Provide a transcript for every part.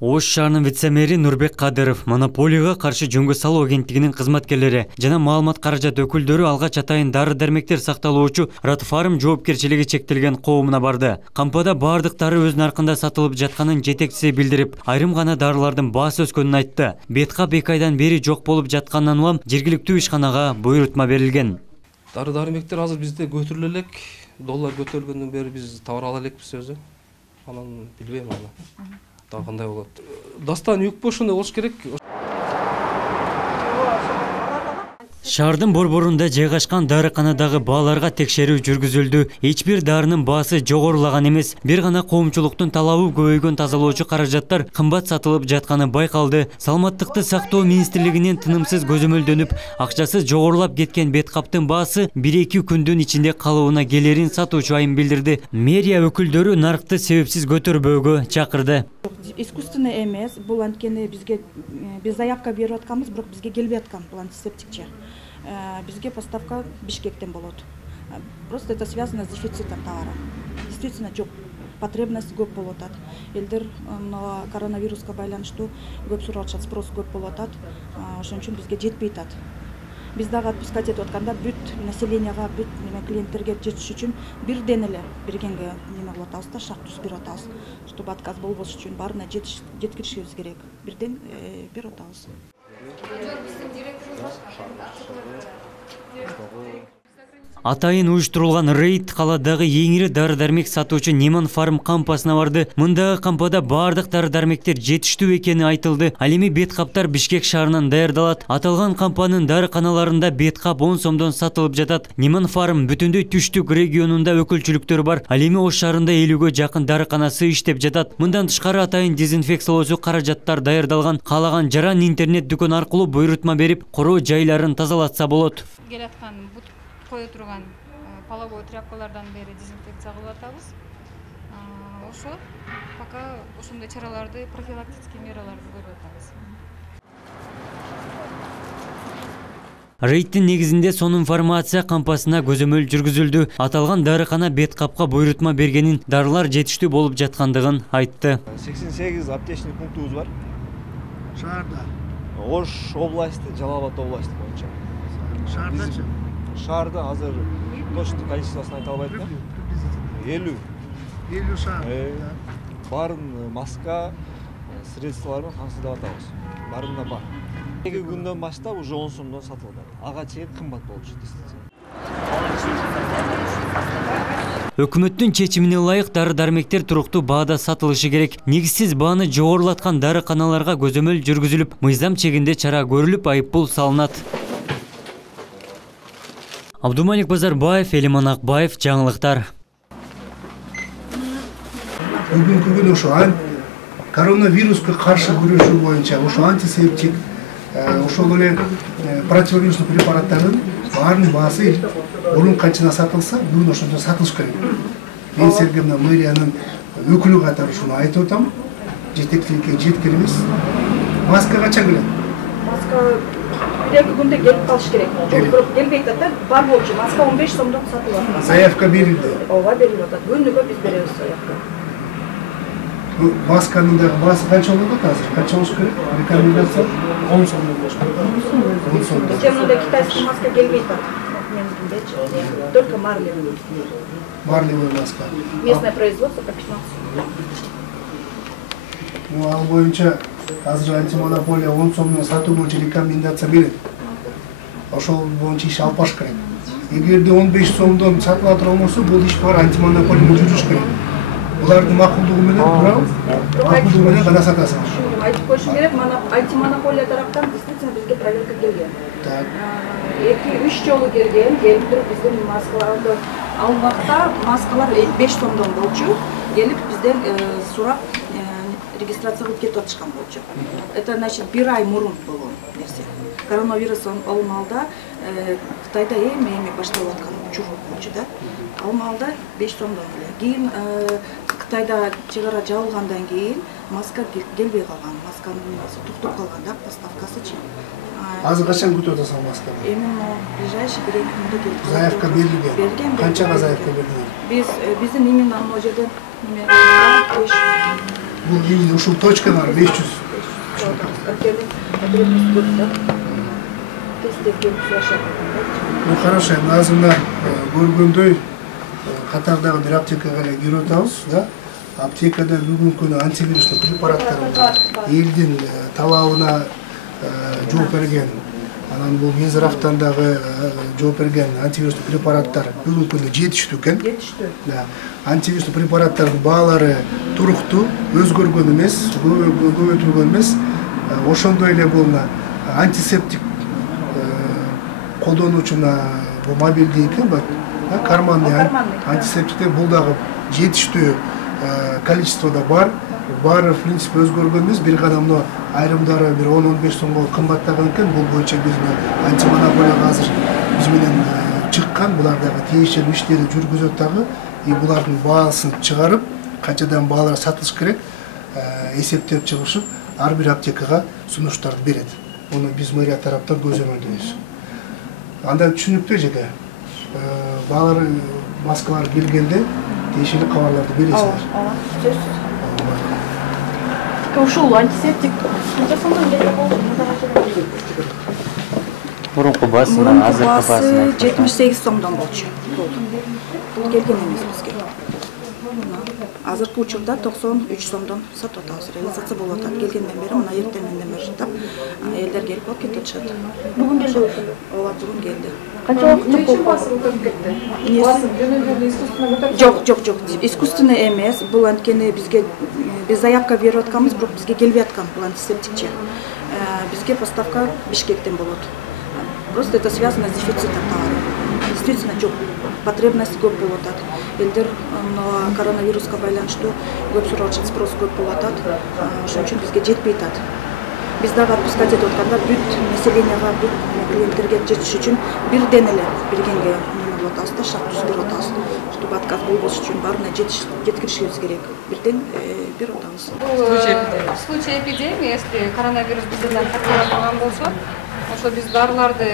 Ош шаарынын вице-мэри Нурбек Кадыров монополияга каршы жөнгө салуу агенттигинин кызматкерлери жана маалымат каражат өкүлдөрү алгач атайын дары-дармектер сакталуучу Ратфарм жоопкерчилиги чектелген коомуна барды. Кампада бардык дары өз наркында сатылып жатканын жетекчиси билдирип, айрым гана дарылардын баасы өскөнүн айтты. Беткап 2 айдан бери жок болуп жаткандан улам жергиликтүү ишканага буйрутма берилген. Дары-дармектер азыр бизде көтөрүлө элек, доллар көтөрүлгөндөн бери биз товар ала элекпиз өзү. Анан билбейм аны. Daha qanday болады. Дастан юк бошундай болуш керек. Шаардын борборунда жайгашкан дарыканадагы бааларга текшерүү жүргүзүлдү. Эч бир дарынын баасы жогорулаган эмес. Бир гана коомчулуктун талабы көбөйгөн тазалоочу каражаттар кымбат сатылып жатканы байкалды. Саламаттыкты сактоо министрлигинин тынымсыз көзөмөлдөнүп, акчасы жогорулап кеткен беткаптын баасы 1-2 күндүн ичинде калыбына келерин сатуучу айым билдирди. Мэрия өкүлдөрү наркты себепсиз көтөрбөөгө чакырды. Искусственный эмес, бул анткени бизге биз заявка берип атканбыз, бирок бизге келбей аткан бул антисептикчи. Бизге поставка Бишкектен болот. Просто это связано с дефицитом товара. Действительно жок. Потребность көп болуп атат. Элдер коронавируска байланыштуу көп сурап атышат, спрос көп болуп атат. Ошон үчүн бизге жетпей атат. Биз дагы отпускать этип атканда бүт населенияга, бүт клиенттерге жетиш үчүн бирден эле бергенге неме кылып атабыз да, шарт түзүп берип атабыз. Чтобы отказ болбош үчүн баарына жеткиришибиз керек. Бирден берип атабыз. Атайын уюштурулган рейд каладагы эң ири дары-дармек сатуучу Неман Фарм кампасына барды. Мындагы кампада бардык дары-дармектер жетиштүү экени айтылды. Ал эми беткаптар Бишкек шаарынан даярдалат. Аталган кампанын дарыканаларында беткап 10 сомдон сатылып жатат. Неман Фарм бүтүндөй түштүк регионунда өкүлчүлүктөр бар. Ал эми Ош шаарында 50-гө жакын дарыканасы иштеп жатат. Мындан тышкары атайын дезинфекциялоочу каражаттар даярдалган. Каалаган жаран интернет дүкөн аркылуу буйрутма берип, короо жайларын тазалатса болот. Кое турган половой тряпкалардан бери дезинфекция кылып атабыз. Ошо пока ошондой чараларды, профилактический мераларды көрүп атабыз. Рейдтин негизинде сонун информация кампасына көзөмөл жүргүзүлдү. Аталган дарыкана беткапка буйрутма бергенин, дарылар жетиштүү болуп жаткандыгын айтты. 88 аптечный пунктубуз бар. Шаарда. Ош областы, Жалал Абад областы боюнча. Шаардачы? Шаарда азыр точно количествосын айта албайт да. 50. 50 шаар. Барын маска, средстволорун камсыздап атабыз. Барында бар. 2 күндөн баштап уже 10 сомдон сатылат. Ага чейин кымбат болчу дейсиз. Өкмөттүн чечимине ылайык дары-дармектер туруктуу баада сатылышы керек. Негизсиз бааны жогорулаткан дарыканаларга көзөмөл жүргүзүлүп, мыйзам чегинде чара көрүлүп, айыппул салынат. Абдумалик Базарбаев, Элиман Акбаев, жаңылыктар. Бүгүнкү күнү ошо коронавируска каршы күрөшүү боюнча ошо антисептик, ошол эле противовирусный препараттардын баарынын баасы мурун канча сатылса, бүгүн ошондо сатылыш керек. Мен силерге мына мэриянын өкүлү катары ушуну айтып атам. Жетектиликке жеткиребиз. Маска качан келет? Маска 1-2 күндө келип калыш керек. Жок, келбей атат, бар болчу. Маска 15 сомдон сатылат. Заявка берилди. Ооба берилип атат. Күнүгө биз беребиз заявка. Масканын дагы баасы канча болот азыр? Канча болуш керек? Рекомендация 10 сомдон болуш керек. 10 сомдон. Темнада китайский маска келбей атат. Меникиндечи. Только марлевый. Марлевый маска. Местное производство по 15 сом. Ал боюнча азыр антимонополия 10 сомдон сатуу боюнча рекомендация берет. Ошол боюнча иш алып баш керек. Эгерде 15 сомдон сатыла турган болсо, бул иш бар антимонополия жүрүш керек. Булардын макулдугу менен туурабы? Макулдугу менен гана сатасың. Айтып коюшум керек, мана антимонополия тараптан действительно бизге проверка келген. Так. 2-3 жолу келген, келип туруп бизден маскаларды албакта маскалар 5 сомдон болчу. Келип бизден сурап регистрация кылып кетип атышкан болчу. Это значит 1 ай мурун болгон нерсе. Коронавирус ал маалда Кытайда эми башталып аткан учур болчу да. Ал маалда 5 сомдон эле. Кийин Кытайда чегара жабылгандан кийин маска келбей калган. Масканын немеси токтоп калган да, поставкасычы. Азыр качан күтүп атасың масканы? Эми ближайший 1-2 күндө келип. Заявка берилген. Канчага заявка берилген? Биздин именно ал жерден Бул именно ушул точкалар 500. Ну хорошо, эми азыр мына көргөндөй катардагы бир аптекага эле кирип атабыз, да? Аптекада бүгүнкү күнү антивирустук препараттар элдин талабына жооп берген. Анан бул Минздравтан дагы жооп берген антивирустук препараттар бүгүнкү күндө жетиштүү экен. Да. Антивирустук препараттардын баалары туруктуу, өзгөргөн эмес, көбөйтүлгөн эмес. Ошондой эле бул антисептик колдонуучуна бул мобилдүү экен, карманный антисептиктер бул дагы жетиштүү количествода бар. Баары в принципе өзгөргөн эмес, бир гана мына айрымдары бир 10-15 сомго кымбаттаган экен. Бул боюнча биз антимонополияга азыр биз менен чыккан, булар дагы тиешелүү иштерди жүргүзөт дагы. И булардын баасын чыгарып, канчадан баалар сатылыш керек, эсептеп чыгышып, ар бир аптекага сунуштарды берет. Муну биз мэрия тараптан көзөмөлдөйбүз. Анда түшүнүктүү жеке. Баалар маскалар келгенде тиешелүү кабарларды бересиздер. Ушул антисептик Мурунку басына, азыркы басына 78 сомдон болчу. Келген эмес бизге. Азыркы учурда 93 сомдон сатып атабыз. Реализация болуп атат. Келгенден бери мына эртеңден бери жыттап, элдер келип алып кетип атышат. Бүгүн келди. Ооба, бүгүн келди. Канча убакыт болуп кетти? Жок. Искусственный эмес. Бул анткени бизге биз заявка берип атканбыз, бирок бизге келбей аткан бул антисептикчи. Бизге поставка Бишкектен болот. Просто это связано с дефицитом товара. Действительно, жок. Потребность көп болуп атат. Элдер коронавируска байланыштуу көп сурап атышат, спрос көп болуп атат. Ошон үчүн бизге жетпей атат. Биз дагы отпускать этип атканда бүт населенияга, бүт клиенттерге жетиш үчүн бирден эле бергенге болуп атабыз да, шарт түзүп атабыз. Чтобы отказ болбош үчүн баарына жеткиришибиз керек. Бирден берип атабыз. В случае эпидемии, если коронавирус бизден таркалган болсо, ошо биз дарыларды,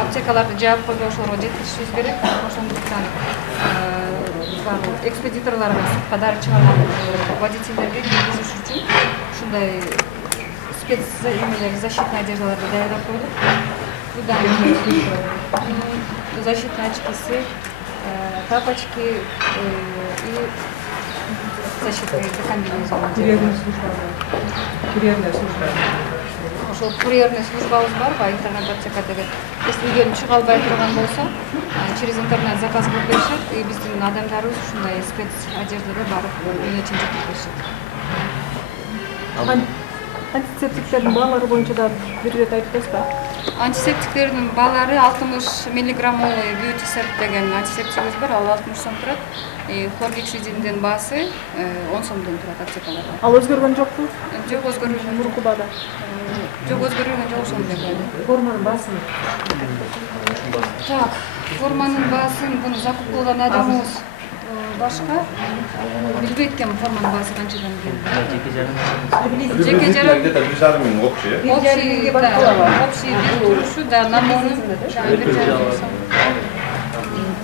аптекаларды жаап койгоншолорго жеткиришибиз керек. Ошондуктан экспедиторлорго, дары чыгарган водительдерге киргизиш үчүн ушундай защитный одеждаларды даярдап койдук. Будан защитный очкиси, тапочки и защитный комбинезон. Ошол курьерный службабыз барбы, интернет аптека деген. Если үйдөн чыга албай турган болсо, через интернет заказ кылып беришет, и биздин адамдарыбыз ушундай спец одеждада барып үйүнө чейин жеткирип беришет. Антисептиктердин баалары боюнча да бир ирет айтып берсиз. Антисептиктердин баалары 60 миллиграммовый бьютисерт деген антисептигибиз бар, ал 60 сом турат. Хлоргексидиндин баасы 10 сомдон турат аптекаларда. Ал өзгөргөн жокпу? Жок, өзгөргөн Мурунку баада. Жок, өзгөргөн жок ошондой баада. Форманын баасына. Так, форманын баасын буну закуп кылган адамыбыз башка. Билбейт экен форманын баасы канчадан экенин. Жеке жарым где-то 1,5 миң общий. Общий бир турушу, да, набору.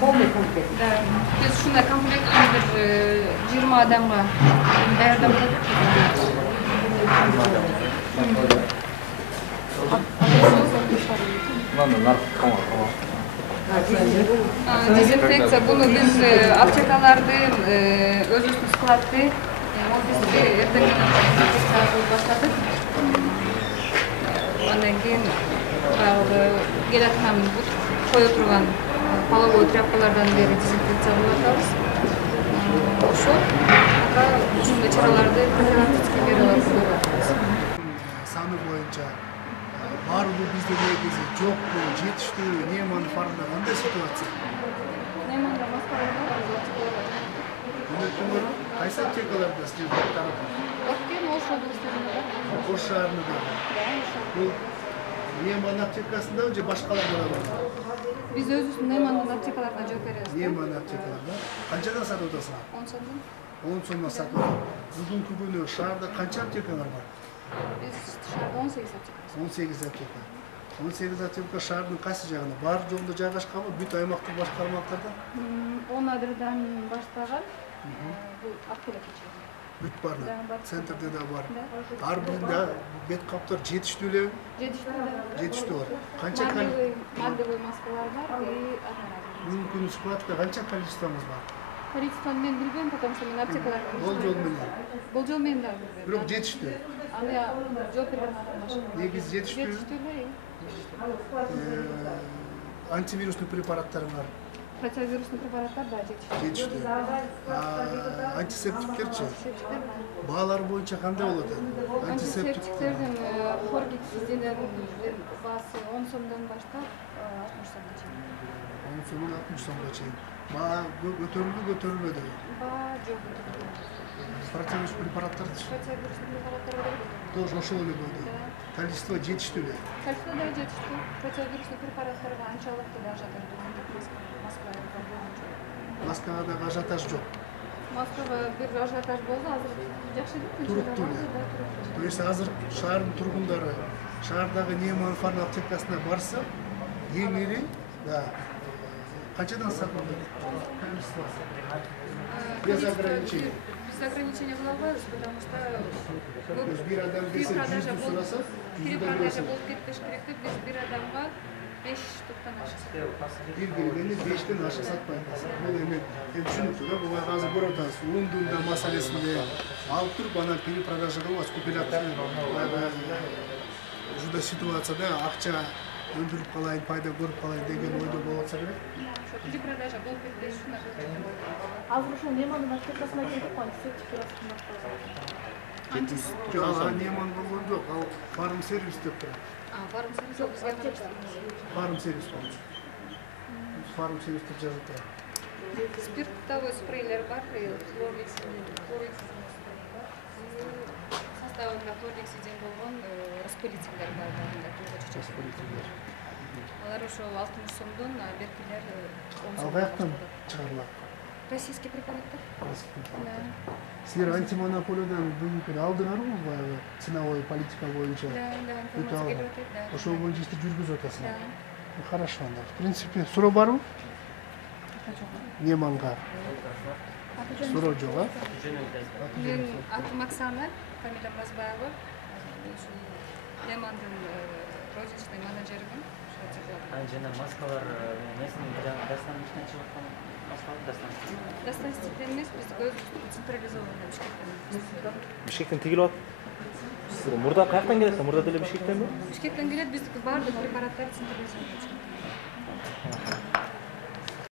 Полный комплект. Да. Биз ушундай комплектин бир 20 адамга даярдап койдук. Дезинфекция, буну биз аптекалардын өзүбүздүн складды, офисти эртеңден дезинфекция кылып баштадык. Андан кийин баягы келаткан кое турган половой тряпкалардан бери дезинфекция кылып атабыз. Ошо ушундай чараларды профилактический мералар көрүп атабыз. Саны боюнча баардыгы бизде негизи жокпу, жетиштүү, Нейман фармда кандай ситуация? Нейманда маскалар бар. Кайсы аптекаларда сиздер таратат? Өткөн Ош областарында. Ош шаарында. Бул Нейман аптекасында же башкаларда да бар? Биз өзүбүздүн Неймандын аптекаларына жооп беребиз. Нейман аптекаларда. Канчадан сатып атасың? 10 сомдон. 10 сомдон сатып атасың. Бүгүнкү күнү шаарда канча аптекалар бар? Биз шаарда 18 аптека. 18 аптека. 18 аптека шаардын кайсы жагында? Бар жоогунда жайгашканбы? Бүт аймактык башкармалыктарда? 10 адырдан баштаган Бул Акбелек кечээ. бүт барлы. Да, бар. Центрде да бар. Да. Ар биринде бет каптар жетиштүү эле, жетиштүү бар. Канча Мандевый маскалар бар и одноразовый. мүмкүн складка канча количествоңуз бар? Количествоны мен билбейм, потому что мен аптекаларда Болжол менен. Болжол менен да билбейм. Бирок жетиштүү. Аны я жооп берген адам башка. Негизи жетиштүү. Жетиштүү эле. Антивирустуу препараттар бар. Противовирусный препараттар да жетиштүү. Жетиштүү. Антисептиктерчи? Антисептиктер бар. Баалар боюнча кандай болот эми? Антисептик Антисептиктердин Хоргексидин баасы 10 сомдон баштап 60 сомго чейин. 10 сомдон 60 сомго чейин. Баа көтөрүлбөдү. Баа жок. Противовирус препараттарчы? Противовирусный препараттар бар. Тоже ошол эле бойдо. Количество жетиштүү эле. Количество да жетиштүү. Противовирусный препараттарга анчалык да ажиотаж жок. Маскага да ажиотаж жок. Маскага бир ажиотаж болду, азыр жакшы эле. Туруктуу эле. То есть азыр шаардын тургундары шаардагы Неман фарм аптекасына барса, эң ири да канчадан сатылды? Без ограничений. Без ограничения кыла албайбыз, потому что То есть бир адам келсе 100 сураса, 100 да перепродажа бересиз. болуп кетпеш керек деп биз бир адамга 5 штуктан ашык. Бир келгенде 5тен аша сатпайбыз. Бул эми түшүнүктүү да, бул азыр көрүп атабыз. Ундун да маселесинде алып туруп анан перепродажа кылабыз, купилят ушундай ситуацияда акча өндүрүп калайын, пайда көрүп калайын деген ойдо болуп атса керек. Ошо перепродажа болуп кетпеш үчүн Азыр ошол Немандын аптекасына келип антисептик кымбат калган. Жок, ал Неман болгон жок, ал фарм сервис деп турат. фарм сервис бизге караштырылган. Фарм сервис болчу. Фарм сервис деп жазып турат. Спиртовой спрейлер бар, хлоргексидин бар. Составында хлоргексидин болгон распылителдер бар, чечет. Алар ошо 60 сомдон, а беркилер 10 Ал сом. каяктан чыгарылат? Российский препараттар. Силер антимонополиядан бүгүнкү күнү алдыңарбы баягы ценовой политика боюнча? Да, информация келип атат, да. Ошол боюнча ишти жүргүзүп атасың. Да. Хорошо анда. В принципе, суроо барбы? Неманга. Суроо жок, а? Мен атым Оксана, фамилиям Разбаева. Немандын розничный менеджерімін. Жана маскалар эмесин доставкадан чыгып аткан маскалар доставка. Доставщиктер емес, биз өзүбүз централизованный Бишкектен. Бишкектен тигилип атат. Сиз мурда каяктан келесиз? Мурда деле Бишкектенби? Бишкектен келет, биздики баардык препараттар централизованный.